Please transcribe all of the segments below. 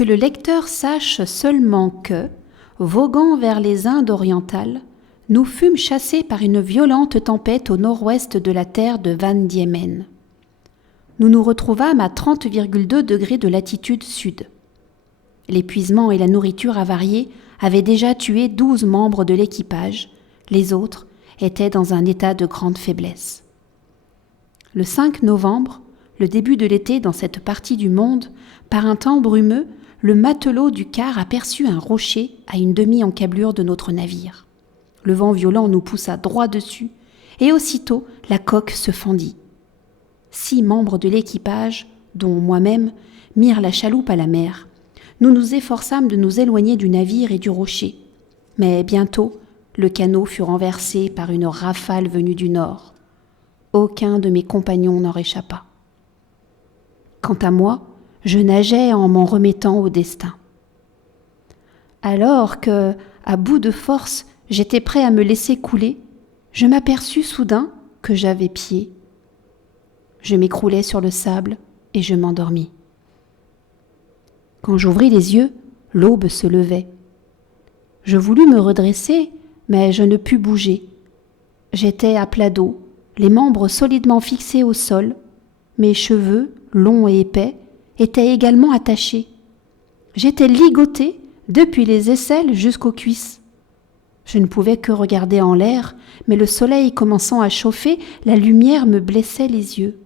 Que le lecteur sache seulement que, voguant vers les Indes orientales, nous fûmes chassés par une violente tempête au nord-ouest de la terre de Van Diemen. Nous nous retrouvâmes à 30,2 degrés de latitude sud. L'épuisement et la nourriture avariée avaient déjà tué 12 membres de l'équipage. Les autres étaient dans un état de grande faiblesse. Le 5 novembre, le début de l'été dans cette partie du monde, par un temps brumeux, le matelot du quart aperçut un rocher à une demi-encablure de notre navire. Le vent violent nous poussa droit dessus, et aussitôt la coque se fendit. 6 membres de l'équipage, dont moi-même, mirent la chaloupe à la mer. Nous nous efforçâmes de nous éloigner du navire et du rocher. Mais bientôt, le canot fut renversé par une rafale venue du nord. Aucun de mes compagnons n'en réchappa. Quant à moi, je nageais en m'en remettant au destin. Alors que, à bout de force, j'étais prêt à me laisser couler, je m'aperçus soudain que j'avais pied. Je m'écroulai sur le sable et je m'endormis. Quand j'ouvris les yeux, l'aube se levait. Je voulus me redresser, mais je ne pus bouger. J'étais à plat dos, les membres solidement fixés au sol. Mes cheveux, longs et épais, étaient également attachés. J'étais ligoté depuis les aisselles jusqu'aux cuisses. Je ne pouvais que regarder en l'air, mais le soleil commençant à chauffer, la lumière me blessait les yeux.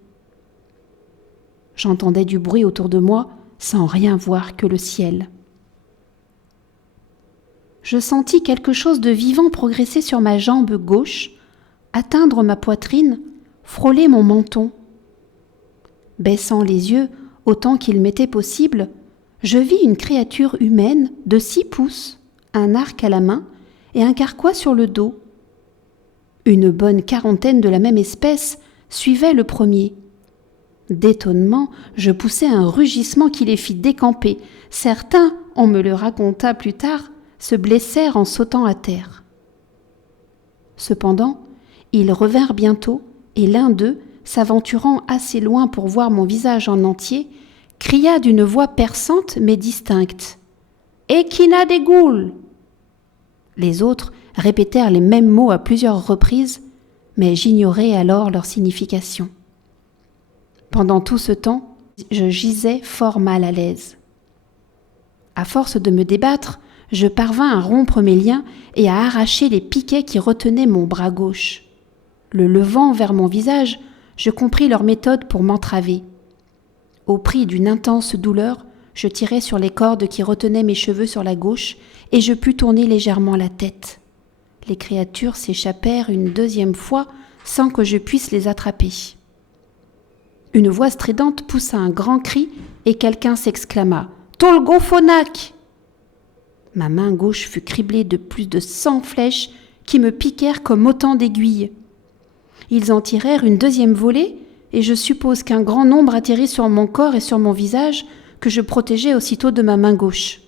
J'entendais du bruit autour de moi, sans rien voir que le ciel. Je sentis quelque chose de vivant progresser sur ma jambe gauche, atteindre ma poitrine, frôler mon menton. Baissant les yeux autant qu'il m'était possible, je vis une créature humaine de 6 pouces, un arc à la main et un carquois sur le dos. Une bonne quarantaine de la même espèce suivait le premier. D'étonnement, je poussai un rugissement qui les fit décamper. Certains, on me le raconta plus tard, se blessèrent en sautant à terre. Cependant, ils revinrent bientôt et l'un d'eux, s'aventurant assez loin pour voir mon visage en entier, cria d'une voix perçante mais distincte « Ekina des goules !» Les autres répétèrent les mêmes mots à plusieurs reprises, mais j'ignorais alors leur signification. Pendant tout ce temps, je gisais fort mal à l'aise. À force de me débattre, je parvins à rompre mes liens et à arracher les piquets qui retenaient mon bras gauche. Le levant vers mon visage, je compris leur méthode pour m'entraver. Au prix d'une intense douleur, je tirai sur les cordes qui retenaient mes cheveux sur la gauche et je pus tourner légèrement la tête. Les créatures s'échappèrent une deuxième fois sans que je puisse les attraper. Une voix stridente poussa un grand cri et quelqu'un s'exclama « Tolgophonak !» Ma main gauche fut criblée de plus de 100 flèches qui me piquèrent comme autant d'aiguilles. Ils en tirèrent une deuxième volée et je suppose qu'un grand nombre atterrit sur mon corps et sur mon visage que je protégeais aussitôt de ma main gauche.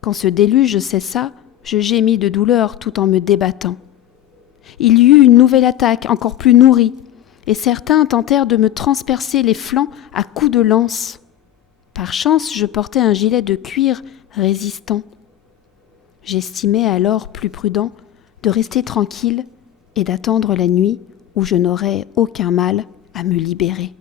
Quand ce déluge cessa, je gémis de douleur tout en me débattant. Il y eut une nouvelle attaque encore plus nourrie et certains tentèrent de me transpercer les flancs à coups de lance. Par chance, je portais un gilet de cuir résistant. J'estimais alors plus prudent de rester tranquille et d'attendre la nuit où je n'aurais aucun mal à me libérer.